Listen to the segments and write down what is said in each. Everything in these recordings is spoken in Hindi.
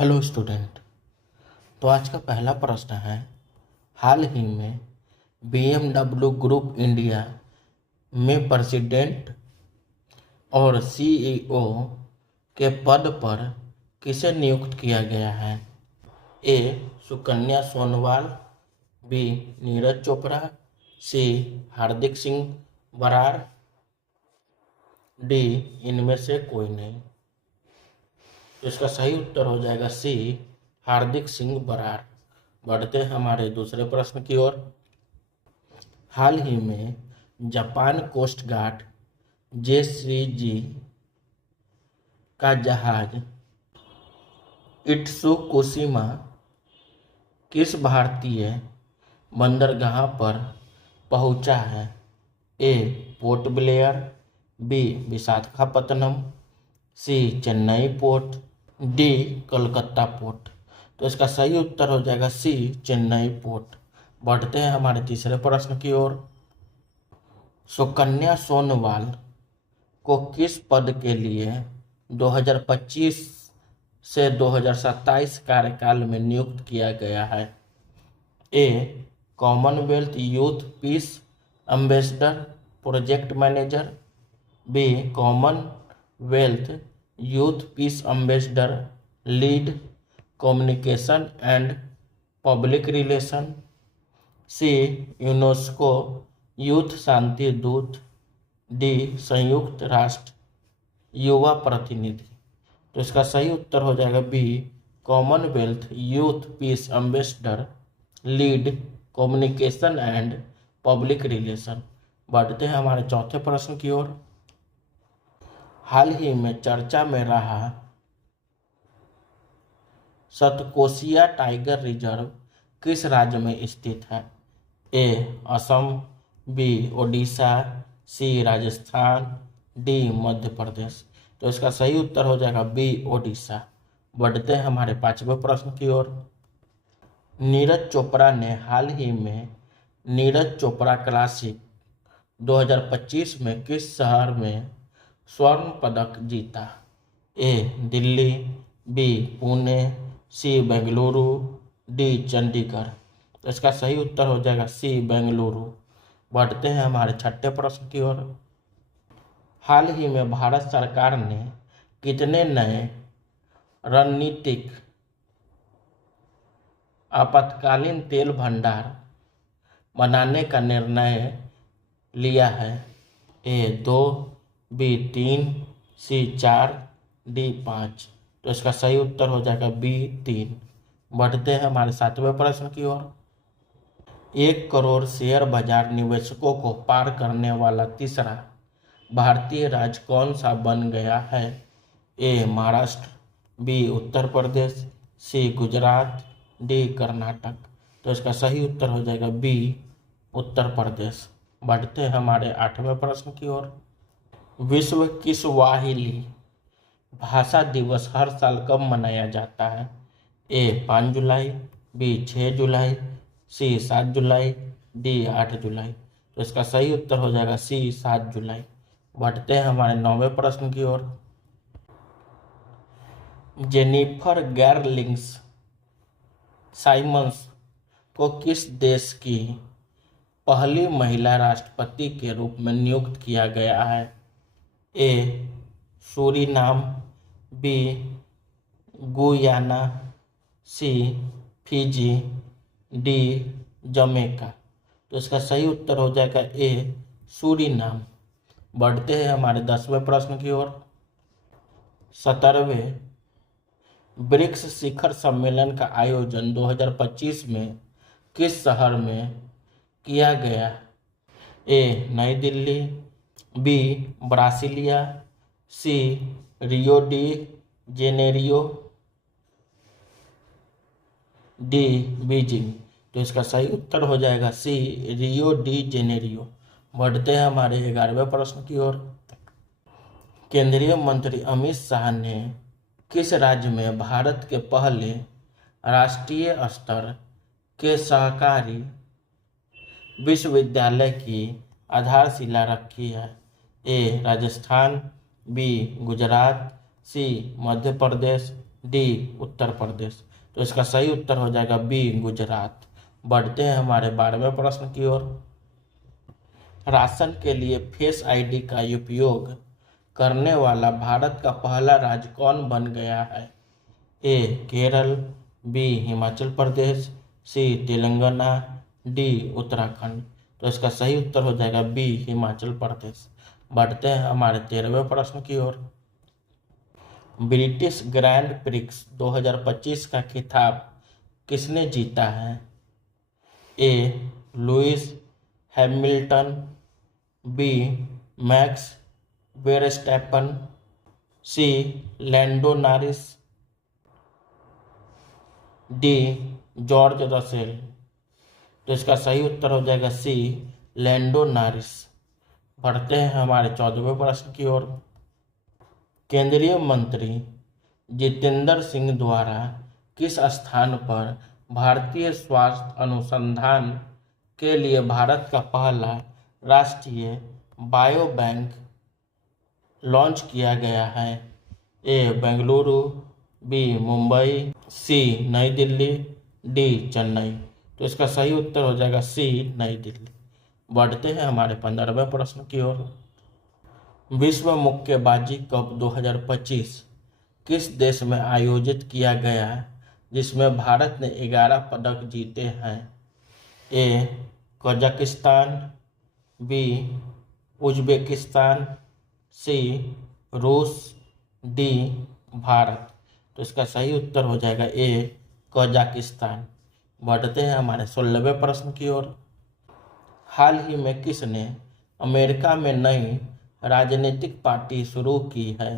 Hello student. तो आज का पहला प्रश्न है, हाल ही में BMW ग्रुप इंडिया में प्रेसिडेंट और CEO के पद पर किसे नियुक्त किया गया है? ए. सुकन्या सोनोवाल, बी. नीरज चोपड़ा, सी. हार्दिक सिंह बरार, डी. इनमें से कोई नहीं। तो इसका सही उत्तर हो जाएगा सी. हार्दिक सिंह बरार। बढ़ते हैं हमारे दूसरे प्रश्न की ओर। हाल ही में जापान कोस्ट गार्ड JCG का जहाज इत्सुकुशिमा किस भारतीय बंदरगाह पर पहुंचा है? A. Port Blair, B. Visakhapatnam, C. Chennai port, D. Calcutta port. तो इसका सही उत्तर हो जाएगा सी. चेन्नई पोर्ट। बढ़ते हैं हमारे तीसरे प्रश्न की ओर। सुकन्या सोनोवाल को किस पद के लिए 2025 से 2027 कार्यकाल में नियुक्त किया गया है? A. Commonwealth youth peace ambassador project manager, B. Commonwealth youth peace ambassador lead communication and public relation, C. UNESCO youth शांति दूत, डी. संयुक्त राष्ट्र युवा प्रतिनिधि। तो इसका सही उत्तर हो जाएगा B. Commonwealth youth peace ambassador lead communication and public relation. बढ़ते हैं हमारे चौथे प्रश्न की ओर। हाल ही में चर्चा में रहा सतकोशिया टाइगर रिजर्व किस राज्य में स्थित है? ए. असम, बी. ओडिशा, सी. राजस्थान, डी. मध्य प्रदेश। तो इसका सही उत्तर हो जाएगा बी. ओडिशा। बढ़ते हैं हमारे पांचवें प्रश्न की ओर। नीरज चोपड़ा ने हाल ही में नीरज चोपड़ा क्लासिक 2025 में किस शहर में स्वर्ण पदक जीता? ए. दिल्ली, बी. पुणे, सी. बेंगलुरु, डी. चंडीगढ़। तो इसका सही उत्तर हो जाएगा सी. बेंगलुरु। बढ़ते हैं हमारे छठे प्रश्न की ओर। हाल ही में भारत सरकार ने कितने नए रणनीतिक आपातकालीन तेल भंडार बनाने का निर्णय लिया है? ए. 2, बी. 3, सी. 4, डी. 5। तो इसका सही उत्तर हो जाएगा बी. 3। बढ़ते हैं हमारे सातवें प्रश्न की ओर। 1 करोड़ शेयर बाजार निवेशकों को पार करने वाला तीसरा भारतीय राज्य कौन सा बन गया है? ए. महाराष्ट्र, बी. उत्तर प्रदेश, सी. गुजरात, डी. कर्नाटक। तो इसका सही उत्तर हो जाएगा बी. उत्तर प्रदेश। बढ़ते हैं हमारे आठवें प्रश्न की ओर। विश्व किस्वाहिली भाषा दिवस हर साल कब मनाया जाता है? ए. 5 जुलाई, बी. 6 जुलाई, सी. 7 जुलाई, डी. 8 जुलाई। तो इसका सही उत्तर हो जाएगा सी. 7 जुलाई। बढ़ते हैं हमारे 9वें प्रश्न की ओर। जेनिफर गैरलिंग्स साइमंस को किस देश की पहली महिला राष्ट्रपति के रूप में नियुक्त किया गया है? A. Suriname, B. Guyana, C. Fiji, D. Jamaica. तो इसका सही उत्तर हो जाएगा ए. सूरीनाम। बढ़ते हैं हमारे 10वें प्रश्न की ओर। 17वें ब्रिक्स शिखर सम्मेलन का आयोजन 2025 में किस शहर में किया गया? A. New Delhi, B. Brasilia, C. Rio de Janeiro, D. Beijing. तो इसका सही उत्तर हो जाएगा सी. Rio de Janeiro. बढ़ते हैं हमारे 11वें प्रश्न की ओर। केंद्रीय मंत्री अमित शाह ने किस राज्य में भारत के पहले राष्ट्रीय स्तर के सहकारी विश्वविद्यालय की आधारशिला रखी है? ए. राजस्थान, बी. गुजरात, सी. मध्य प्रदेश, डी उत्तर प्रदेश। तो इसका सही उत्तर हो जाएगा बी गुजरात। बढ़ते हैं हमारे 12वें प्रश्न की ओर। राशन के लिए फेस आईडी का उपयोग करने वाला भारत का पहला राज्य कौन बन गया है? ए केरल, बी हिमाचल प्रदेश, सी तेलंगाना, डी उत्तराखंड। तो इसका सही उत्तर हो जाएगा बी हिमाचल प्रदेश। बढ़ते हैं हमारे 13वें प्रश्न की ओर। ब्रिटिश ग्रैंड प्रिक्स 2025 का खिताब किसने जीता है? A Lewis Hamilton, B Max Verstappen, C Lando Norris, D George Russell. तो इसका सही उत्तर हो जाएगा सी लैंडो नॉरिस। बढ़ते हैं हमारे 14वें प्रश्न की ओर। केंद्रीय मंत्री जितेंद्र सिंह द्वारा किस स्थान पर भारतीय स्वास्थ्य अनुसंधान के लिए भारत का पहला राष्ट्रीय बायो बैंक लॉन्च किया गया है? ए बेंगलुरु, बी मुंबई, सी नई दिल्ली, डी चेन्नई। तो इसका सही उत्तर हो जाएगा सी नई दिल्ली। बढ़ते हैं हमारे 15वें प्रश्न की ओर। विश्व मुक्केबाजी कप 2025 किस देश में आयोजित किया गया जिसमें भारत ने 11 पदक जीते हैं? ए कजाकिस्तान, बी उज्बेकिस्तान, सी रूस, डी भारत। तो इसका सही उत्तर हो जाएगा ए कजाकिस्तान। बढ़ते हैं हमारे 16वें प्रश्न की ओर। हाल ही में किसने अमेरिका में नई राजनीतिक पार्टी शुरू की है?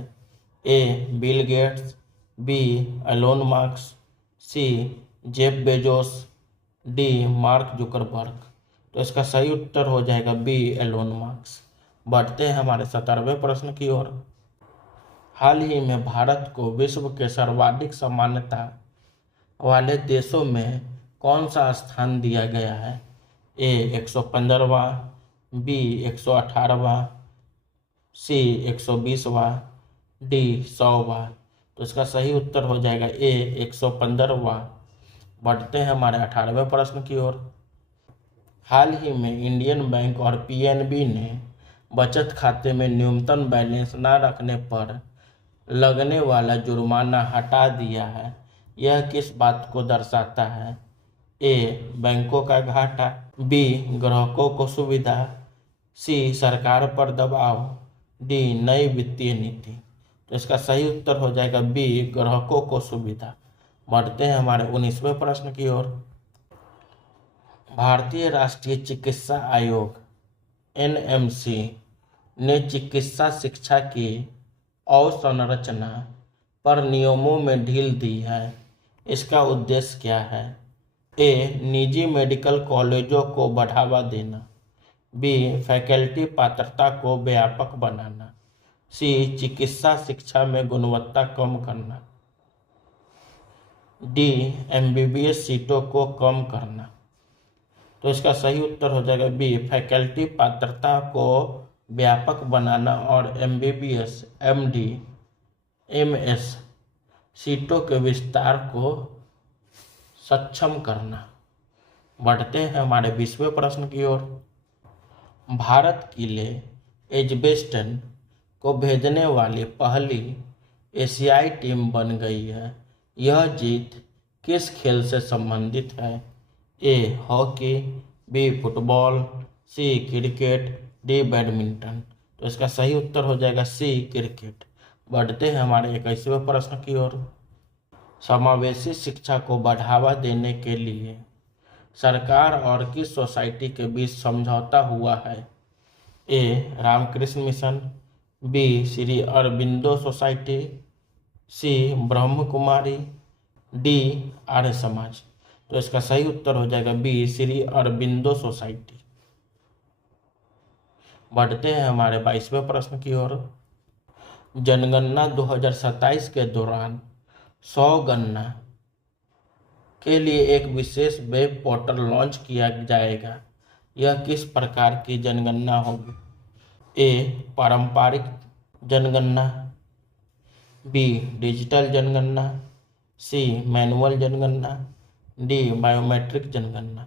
A Bill Gates, B Elon Musk, C Jeff Bezos, D Mark Zuckerberg. तो इसका सही उत्तर हो जाएगा बी एलोन मस्क। बढ़ते हैं हमारे 17वें प्रश्न की ओर। हाल ही में भारत को विश्व के सर्वाधिक समानता वाले देशों में कौन सा स्थान दिया गया है? ए 115वां, बी 118वां, सी 120वां, डी 100वां। तो इसका सही उत्तर हो जाएगा ए 115वां। बढ़ते हैं हमारे 18वें प्रश्न की ओर। हाल ही में इंडियन बैंक और पीएनबी ने बचत खाते में न्यूनतम बैलेंस न रखने पर लगने वाला जुर्माना हटा दिया है। यह किस बात को दर्शाता है? ए बैंकों का घाटा, बी ग्राहकों को सुविधा, सी सरकार पर दबाव, डी नई वित्तीय नीति। तो इसका सही उत्तर हो जाएगा बी ग्राहकों को सुविधा। बढ़ते हैं हमारे 19वें प्रश्न की ओर। भारतीय राष्ट्रीय चिकित्सा आयोग एनएमसी ने चिकित्सा शिक्षा की अवसंरचना पर नियमों में ढील दी है। इसका उद्देश्य क्या है? ए निजी मेडिकल कॉलेजों को बढ़ावा देना, बी फैकल्टी पात्रता को व्यापक बनाना, सी चिकित्सा शिक्षा में गुणवत्ता कम करना, डी एमबीबीएस सीटों को कम करना। तो इसका सही उत्तर हो जाएगा बी फैकल्टी पात्रता को व्यापक बनाना और एमबीबीएस एमडी एमएस सीटों के विस्तार को सक्षम करना। बढ़ते हैं हमारे 20वें प्रश्न की ओर। भारत के लिए एजबेस्टन को भेजने वाली पहली एशियाई टीम बन गई है। यह जीत किस खेल से संबंधित है? A hockey, B football, C cricket, D badminton. तो इसका सही उत्तर हो जाएगा सी क्रिकेट। बढ़ते हैं हमारे 21वें प्रश्न की ओर। समावेशी शिक्षा को बढ़ावा देने के लिए सरकार और किस सोसाइटी के बीच समझौता हुआ है? A Ramakrishna Mission, B Shri Aurobindo Society, C Brahma Kumari, D Arya Samaj. तो इसका सही उत्तर हो जाएगा बी श्री अरबिंदो सोसाइटी। बढ़ते हैं हमारे 22वें प्रश्न की ओर। जनगणना 2027 के दौरान 100 गणना के लिए एक विशेष वेब पोर्टल लॉन्च किया जाएगा। यह किस प्रकार की जनगणना होगी? ए पारंपरिक जनगणना, बी डिजिटल जनगणना, सी मैनुअल जनगणना, डी बायोमेट्रिक जनगणना।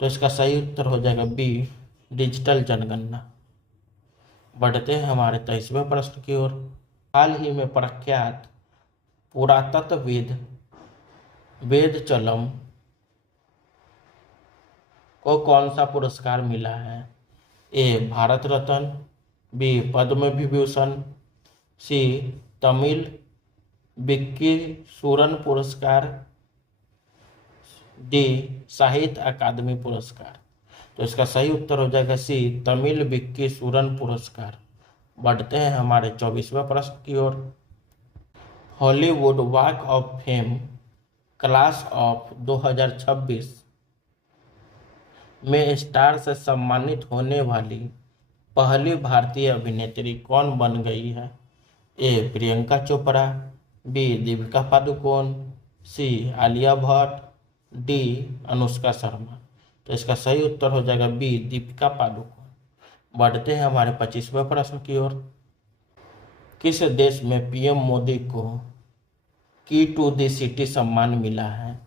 तो इसका सही उत्तर हो जाएगा बी डिजिटल जनगणना। बढ़ते हैं हमारे 23वें प्रश्न की ओर। हाल ही में प्रख्यात पुरातत्वविद वेदचलम को कौन सा पुरस्कार मिला है? ए भारत रत्न, बी पद्म विभूषण, सी तमिल विक्की सूरन पुरस्कार, डी साहित्य अकादमी पुरस्कार। तो इसका सही उत्तर हो जाएगा सी तमिल विक्की सूरन पुरस्कार। बढ़ते हैं हमारे 24वें प्रश्न की ओर। Hollywood walk of fame class of 2026 में स्टार से सम्मानित होने वाली पहली भारतीय अभिनेत्री कौन बन गई है? ए प्रियंका चोपड़ा, बी दीपिका पादुकोण, सी आलिया भट्ट, डी अनुष्का शर्मा। तो इसका सही उत्तर हो जाएगा बी दीपिका पादुकोण। बढ़ते हैं हमारे 25वें प्रश्न की ओर। किस देश में पीएम मोदी को की टू द सिटी सम्मान मिला है?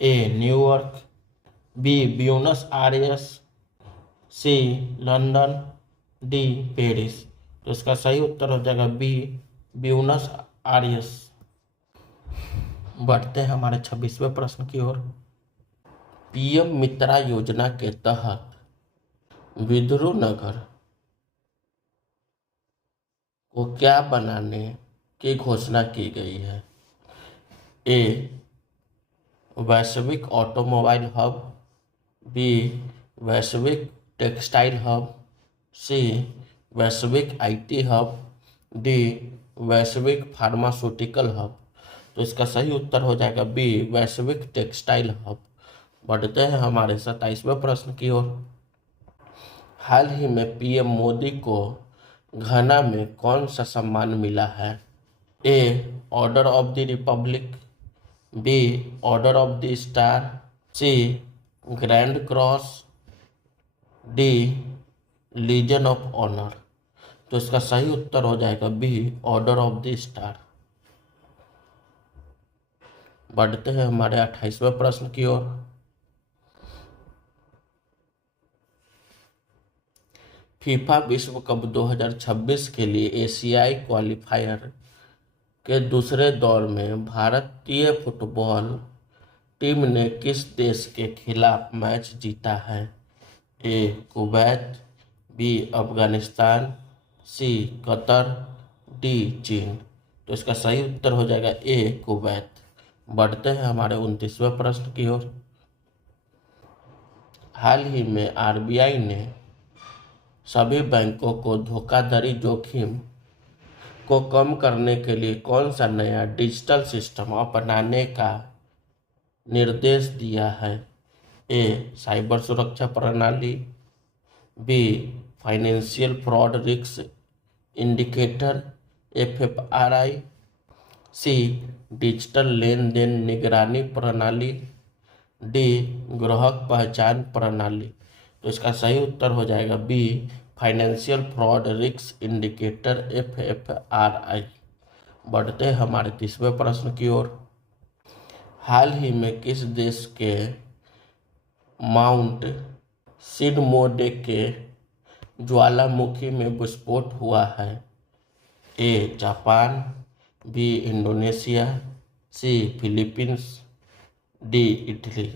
ए न्यूयॉर्क, बी ब्यूनस आयर्स, सी लंदन, डी पेरिस। तो इसका सही उत्तर हो जाएगा बी ब्यूनस आयर्स। बढ़ते हैं हमारे 26वें प्रश्न की ओर। पीएम मित्रा योजना के तहत विद्रुनगर को क्या बनाने की घोषणा की गई है? ए वैश्विक ऑटोमोबाइल हब, बी वैश्विक टेक्सटाइल हब, सी वैश्विक आईटी हब, डी वैश्विक फार्मास्यूटिकल हब। तो इसका सही उत्तर हो जाएगा बी वैश्विक टेक्सटाइल हब। बढ़ते हैं हमारे 27वें प्रश्न की ओर। हाल ही में पीएम मोदी को घाना में कौन सा सम्मान मिला है? A order of the republic, B order of the star, C grand cross, D legion of honour. तो इसका सही उत्तर हो जाएगा B order of the star. बढ़ते हैं हमारे 28वें प्रश्न की ओर। फीफा विश्व कप 2026 के लिए एशियाई क्वालिफायर के दूसरे दौर में भारतीय फुटबॉल टीम ने किस देश के खिलाफ मैच जीता है? ए कुवैत, बी अफगानिस्तान, सी कतर, डी चीन। तो इसका सही उत्तर हो जाएगा ए कुवैत। बढ़ते हैं हमारे 29वें प्रश्न की ओर। हाल ही में आरबीआई ने सभी बैंकों को धोखाधड़ी जोखिम को कम करने के लिए कौन सा नया डिजिटल सिस्टम अपनाने का निर्देश दिया है? ए साइबर सुरक्षा प्रणाली, B financial fraud risk indicator FFRI, C digital लेन देन निगरानी प्रणाली, डी ग्राहक पहचान प्रणाली। तो इसका सही उत्तर हो जाएगा B financial fraud risk indicator FFRI। बढ़ते हैं हमारे 30वें प्रश्न की ओर। हाल ही में किस देश के माउंट सिडमोडे के ज्वालामुखी में विस्फोट हुआ है? A Japan, B Indonesia, C Philippines, D Italy.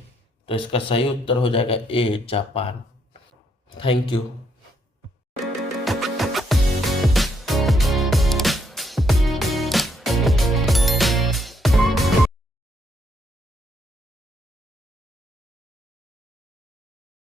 तो इसका सही उत्तर हो जाएगा ए जापान। Thank you.